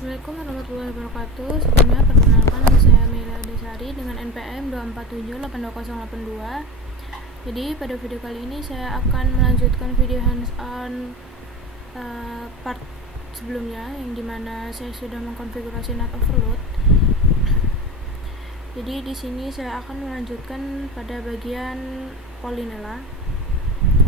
Assalamualaikum warahmatullahi wabarakatuh. Sebelumnya perkenalkan, nama saya Mela Desari dengan NPM 247828082. Jadi pada video kali ini saya akan melanjutkan video hands on part sebelumnya, yang dimana saya sudah mengkonfigurasi NAT overload. Jadi di sini saya akan melanjutkan pada bagian Polinela,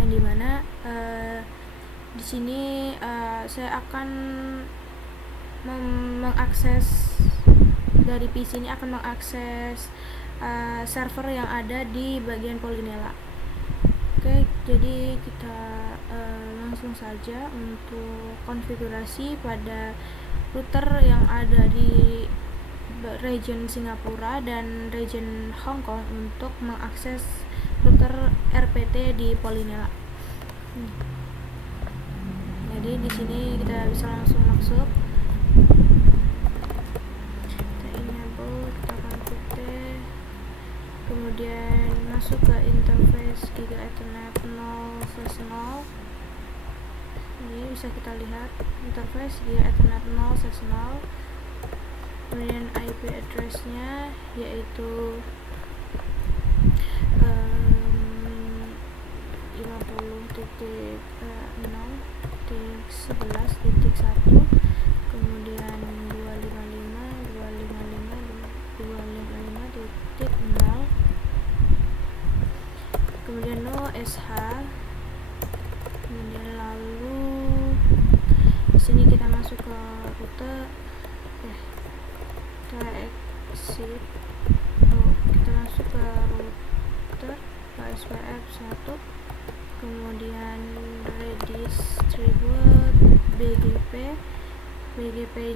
yang dimana di sini saya akan mengakses dari PC ini, akan mengakses server yang ada di bagian Polinela. Oke, jadi kita langsung saja untuk konfigurasi pada router yang ada di region Singapura dan region Hong Kong untuk mengakses router RPT di Polinela. Jadi di sini kita bisa langsung masuk. Kemudian masuk ke interface Giga Ethernet 0/0. Ini bisa kita lihat interface Giga Ethernet 0/0. Kemudian IP address-nya yaitu 50.0.11.1, kemudian 255.255.255.0, kemudian no SH. Kemudian lalu di sini kita masuk ke router, kita exit, kita masuk ke router SPF 1, kemudian redistribute BGP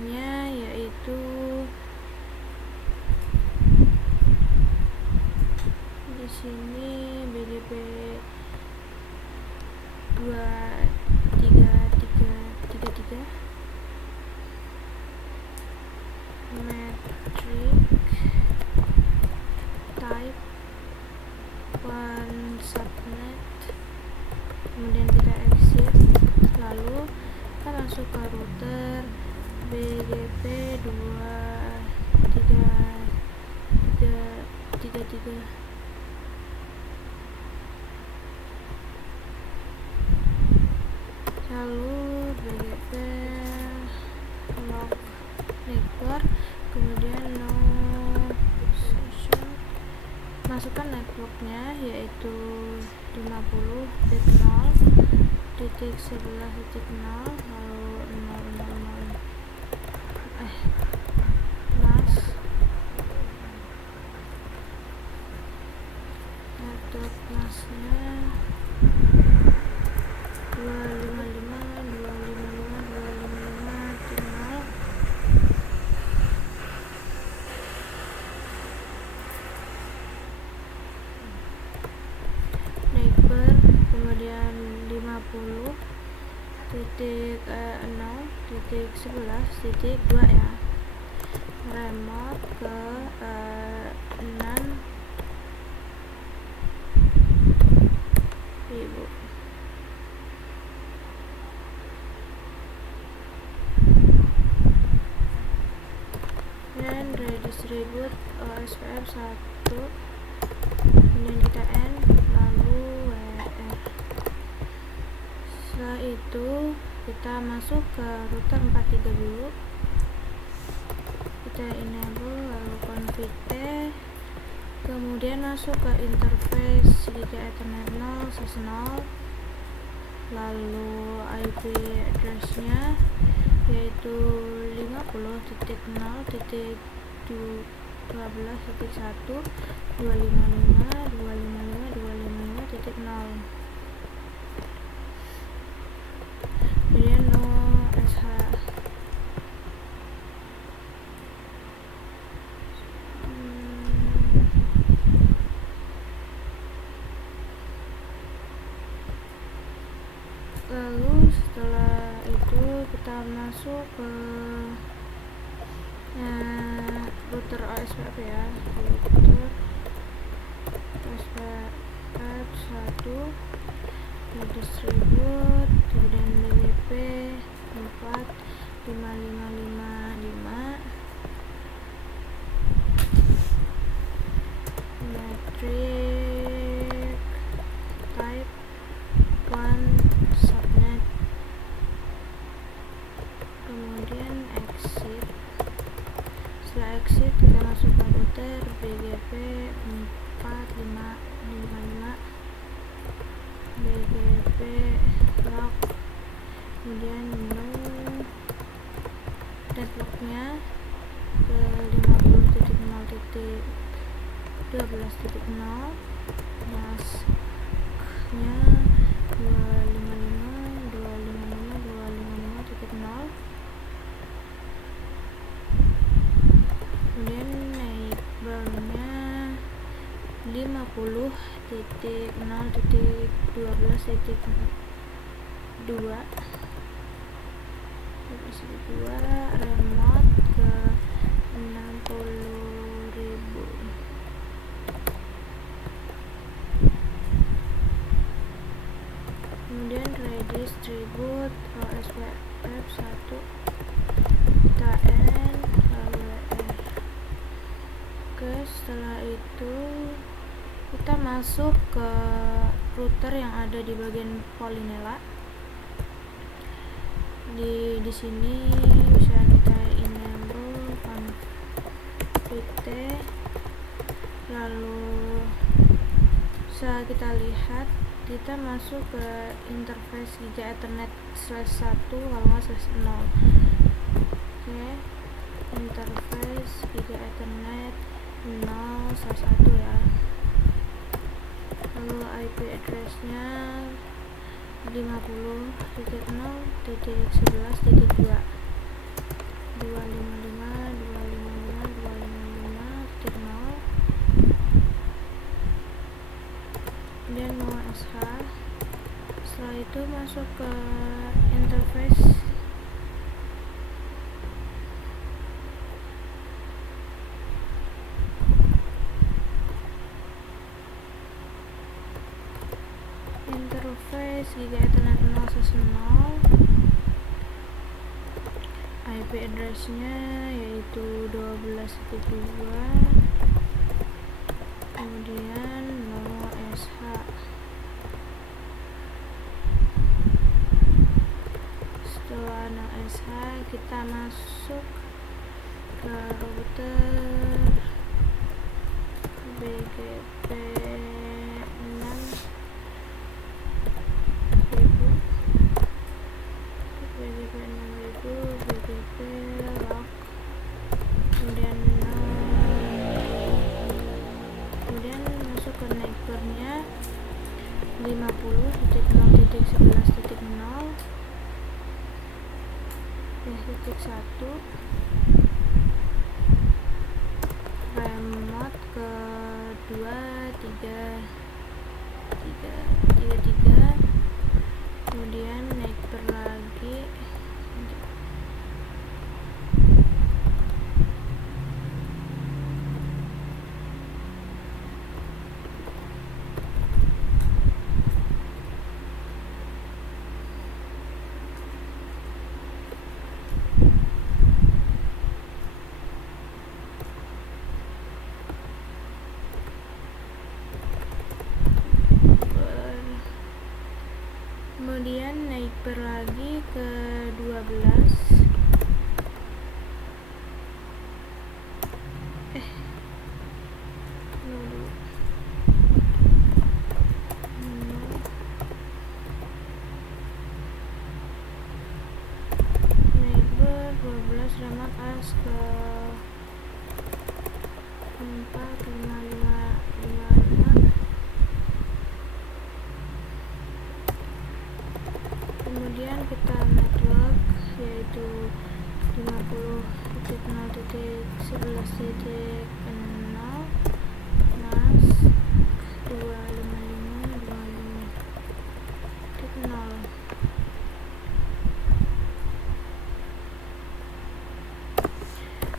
nya yaitu di sini BGP 23333 metric type one subnet. Kemudian kita exit, lalu kita masuk ke router BGP 23333, lalu BGP log network, kemudian no session, masukkan networknya yaitu 50.0.11.0, lalu 000 plus network plusnya 255.255.255.0, neighbor, kemudian 50.0.11.2 ya, remote ke 6.000. Dan redistribute OSPF 1, kemudian kita end, lalu WR. Setelah itu kita masuk ke router 43 dulu, kita enable, lalu config T, kemudian masuk ke interface Giga Ethernet 0/0, lalu IP address-nya yaitu 50.0.12.1, 255.255.255.0, kemudian no SH. Lalu setelah itu kita masuk ke router OSPF ya, router OSPF 1, redistribute, kemudian BGP 4 555 di kemudian no networknya ke 50.0.12.0, masknya 255.255.255.0, kemudian neighbornya 50.0.12.2, remote ke 60.000. Kemudian redistribute OSPF 1 kita N lalu WR. Oke, setelah itu kita masuk ke router yang ada di bagian Polinela. Di sini bisa kita enable config, lalu bisa kita lihat kita masuk ke interface Giga Ethernet /1 kalau nggak /0. Oke, interface Giga Ethernet 0/1 ya. Lalu IP address-nya 50.0.11.2 255.255.255.0, kemudian mau SH. Setelah itu masuk ke interface Giga Ethernet 0/0. IP address-nya yaitu 12.2, kemudian no SH. Setelah no SH kita masuk ke router BGP 6 BGP lock, kemudian masuk ke neighbornya 50.11.0.1, remote ke 2.3.3.3, kemudian neighbor lagi kemudian neighbor lagi ke 12. Neighbor 12 remote as ke 4.5.5.5. Kemudian kita network yaitu 50.0.11.0 mas 255.255.0.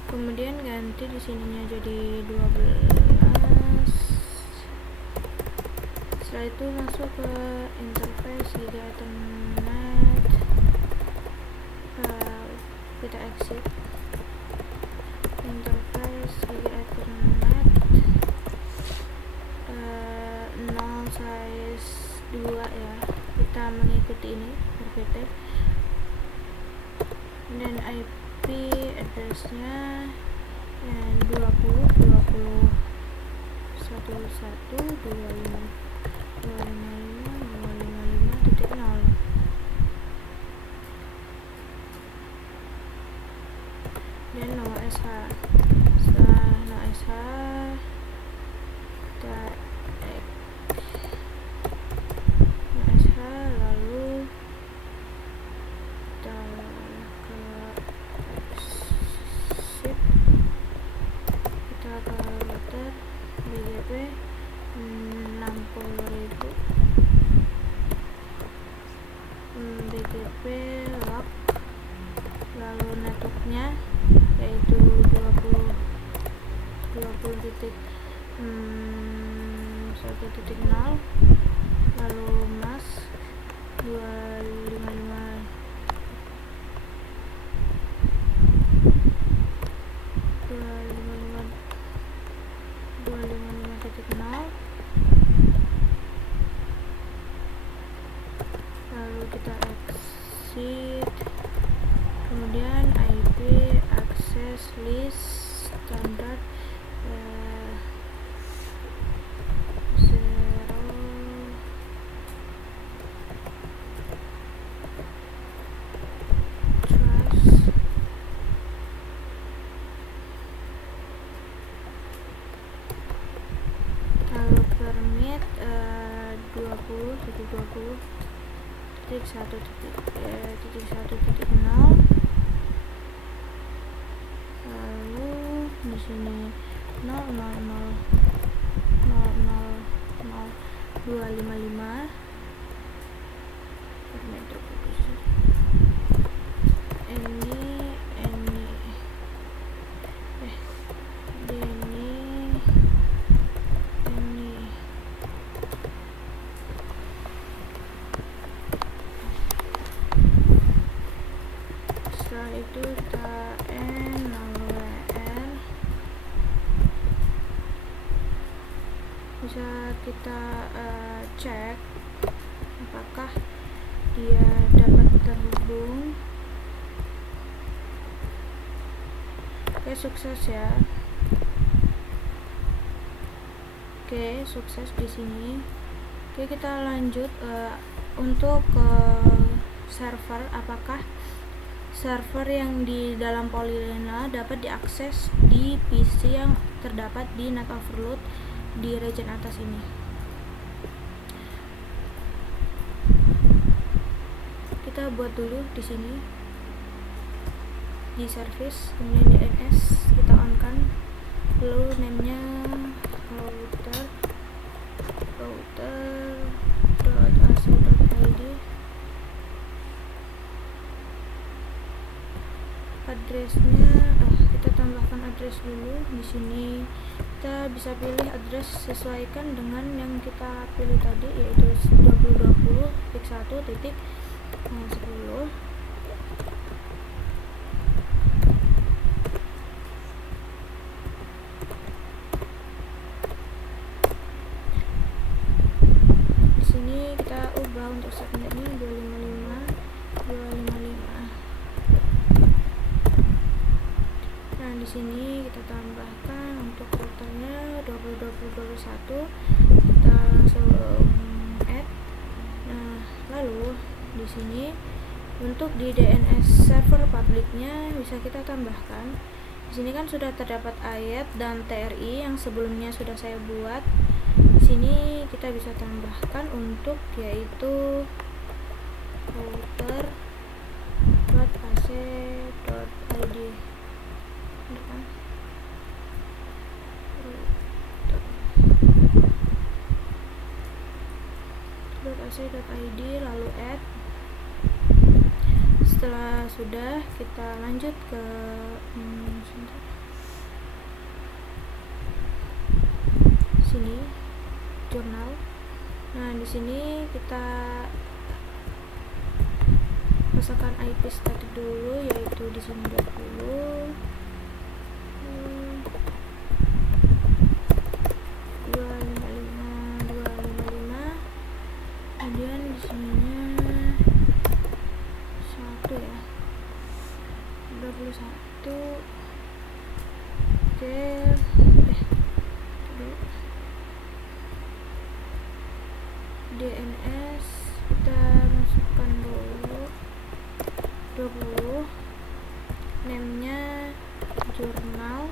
Kemudian ganti di sininya jadi 12. Setelah itu masuk ke interface Giga Ethernet, kita exit interface Giga Ethernet 0 size 2 ya, kita mengikuti ini RPT, dan IP address-nya 20.20.1.255.255.0. dan no sh. Setelah no sh kita no sh, lalu kita ke exit, kita ke router BGP 60.000, BGP lock, lalu networknya yaitu 20.1.0, lalu mask 255.0, lalu kita exit, kemudian IP access list standar 0 trust, lalu permit 20.1.1.0, lalu di sini 0000255 permit setelah itu kita n lalu wn, bisa kita cek apakah dia dapat terhubung. Oke, sukses ya. Oke, sukses di sini. Oke, kita lanjut untuk server. Apakah server yang di dalam Polylinela dapat diakses di PC yang terdapat di NAT overload di region atas ini? Kita buat dulu di sini di service, kemudian DNS kita on kan, lalu name-nya router.ac.id, addressnya kita tambahkan address dulu. Di sini kita bisa pilih address sesuaikan dengan yang kita pilih tadi, yaitu 2020.1.10. Di sini kita ubah untuk subnetnya 255.255. Nah, di sini kita tambahkan untuk routernya 2020.21, kita langsung add. Nah, lalu di sini untuk di DNS server publiknya bisa kita tambahkan. Di sini kan sudah terdapat ayat dan TRI yang sebelumnya sudah saya buat. Di sini kita bisa tambahkan untuk yaitu router.ac.id. .ac.id, lalu add. Setelah sudah, kita lanjut ke sini jurnal. Nah, di sini kita pasangkan IP static dulu, yaitu di sini 20 255. Kemudian di sininya 1 ya, 21. Oke, DNS kita masukkan dulu 20, name-nya journal.ac.id.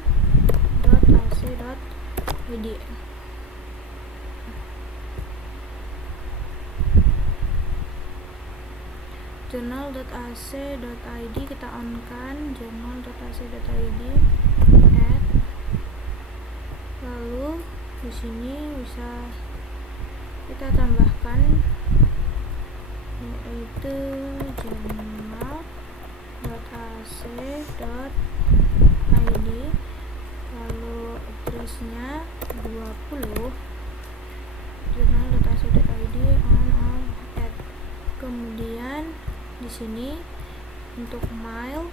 journal.ac.id kita on kan, journal.ac.id add. Lalu di sini bisa kita tambahkan yaitu journal.ac.id, lalu addressnya 20, journal.ac.id on all add. Kemudian di sini untuk mail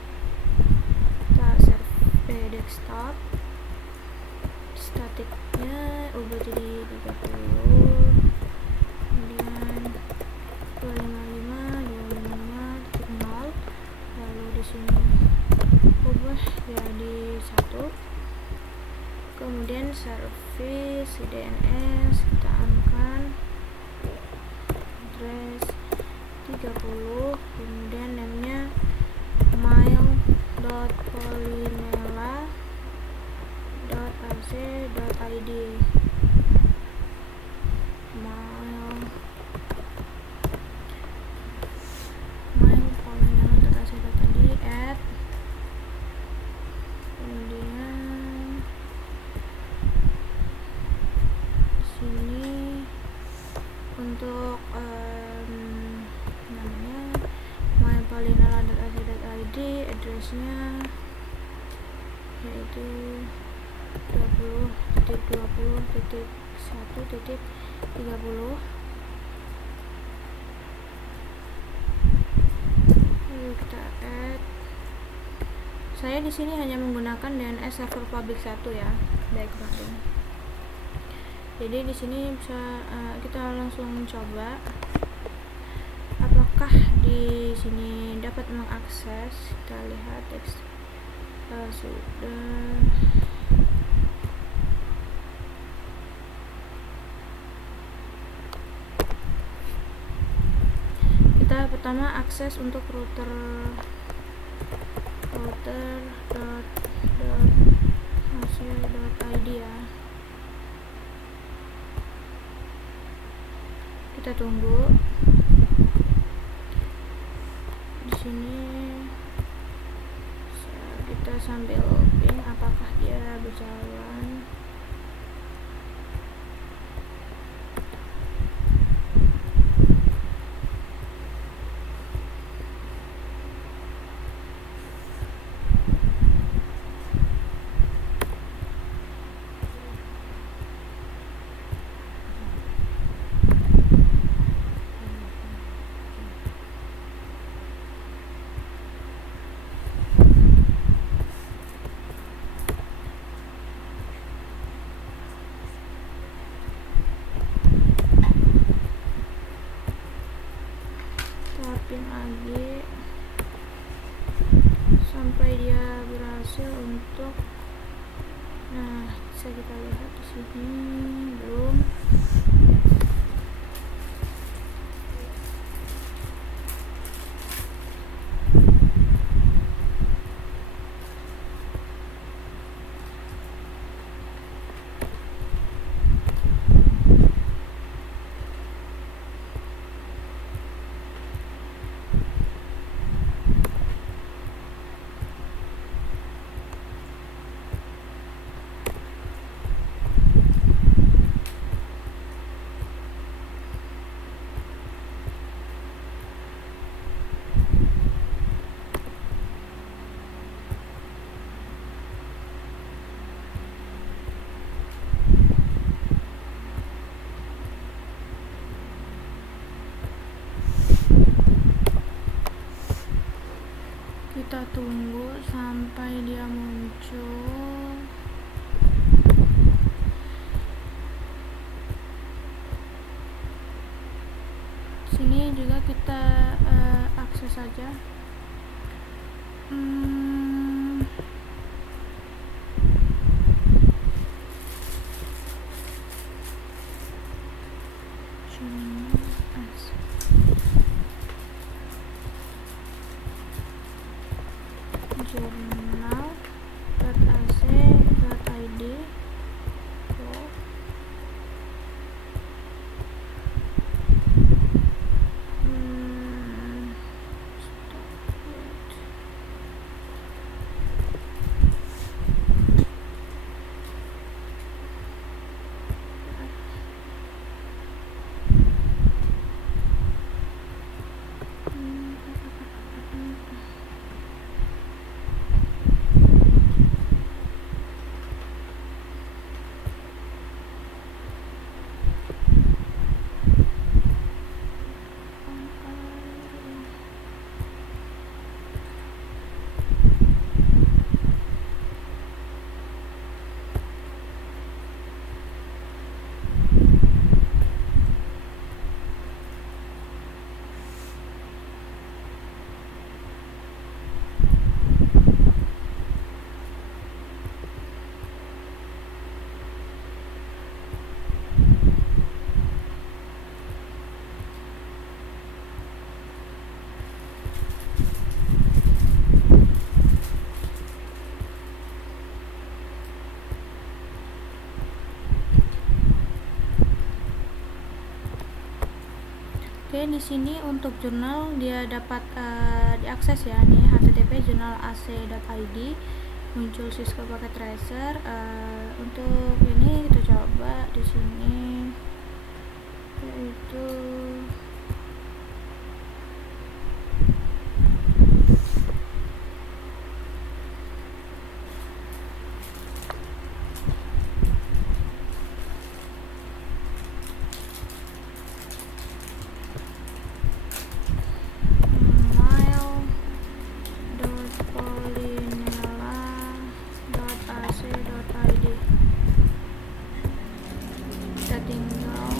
kita save desktop, statiknya ubah jadi 30, kemudian 255.255.0, lalu di sini ubah jadi 1, kemudian service DNS kita on-kan, address 30, kemudian namanya mail.polinela.ac.id, mail.polinela.ac.id add. Kemudian di sini untuk namanya mail.polinela.ac.id, addressnya yaitu 20.20.1.30. Lalu kita add. Saya di sini hanya menggunakan DNS server public 1 ya, dari kemarin. Jadi di sini bisa kita langsung coba apakah di sini dapat mengakses. Kita lihat teks sudah. Kita pertama akses untuk router.ac.id ya. Kita tunggu. Di sini kita sambil ping apakah dia berjalan. Pin lagi sampai dia berhasil untuk, nah bisa kita lihat di sini belum. Kita tunggu sampai dia muncul. Sini juga kita akses saja. Journal.ac.id Oke, di sini untuk jurnal dia dapat diakses ya, nih http journalac.id, muncul Cisco Packet Tracer. Untuk ini kita coba di sini, yaitu mail.polynela.ac.id. Kita tinggal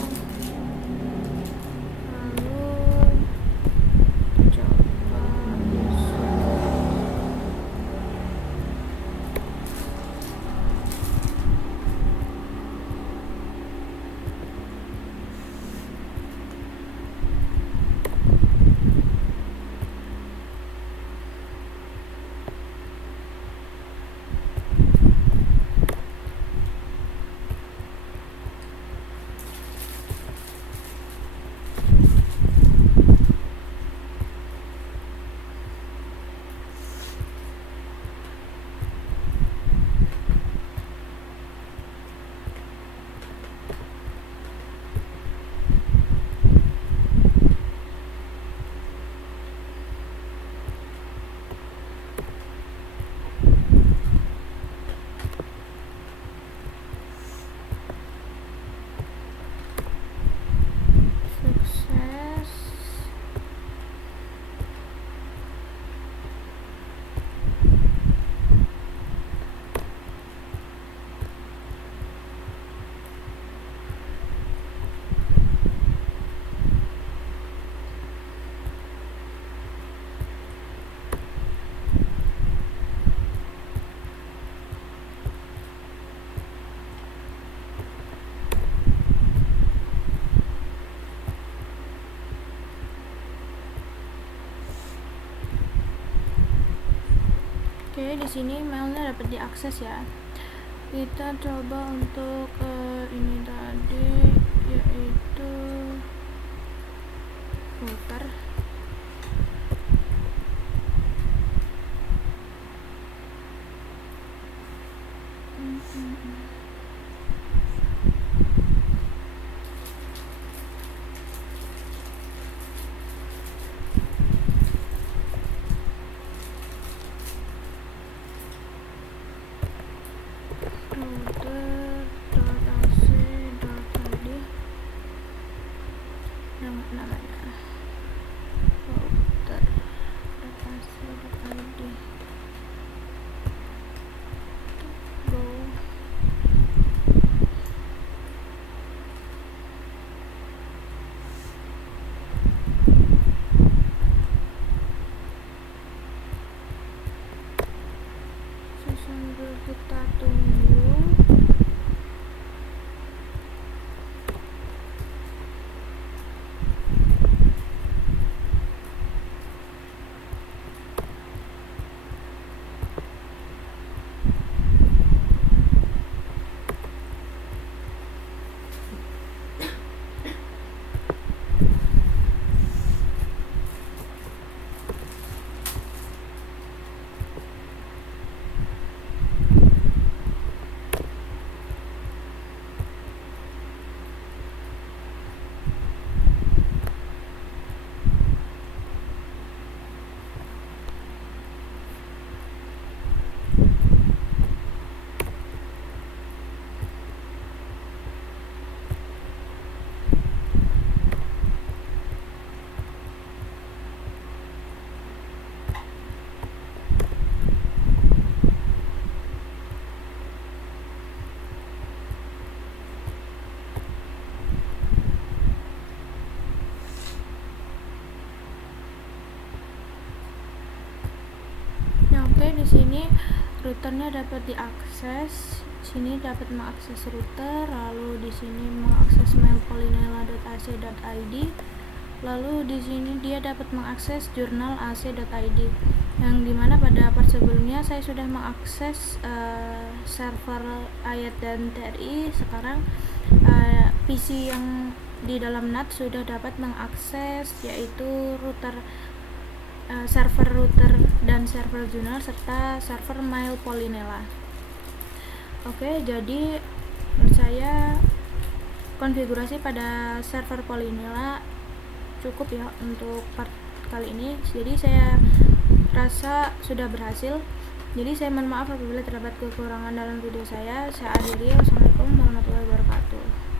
lalu coba di sini. Sukses. Oke, di sini mailnya dapat diakses ya. Kita coba untuk ini tadi, yaitu router. router.ac.id namanya router.ac.id. Go. Sambil kita tunggu. Oke, di sini routernya dapat diakses. Sini dapat mengakses router, lalu di sini mengakses mail polynela.ac.id. Lalu di sini dia dapat mengakses jurnal ac.id, yang dimana pada part sebelumnya saya sudah mengakses server ayat dan TRI. Sekarang PC yang di dalam NAT sudah dapat mengakses yaitu server router dan server Junar serta server mail Polinela. Oke, jadi menurut saya konfigurasi pada server Polinela cukup ya untuk part kali ini. Jadi saya rasa sudah berhasil. Jadi saya mohon maaf apabila terdapat kekurangan dalam video saya. Saya akhiri. Wassalamualaikum warahmatullahi wabarakatuh.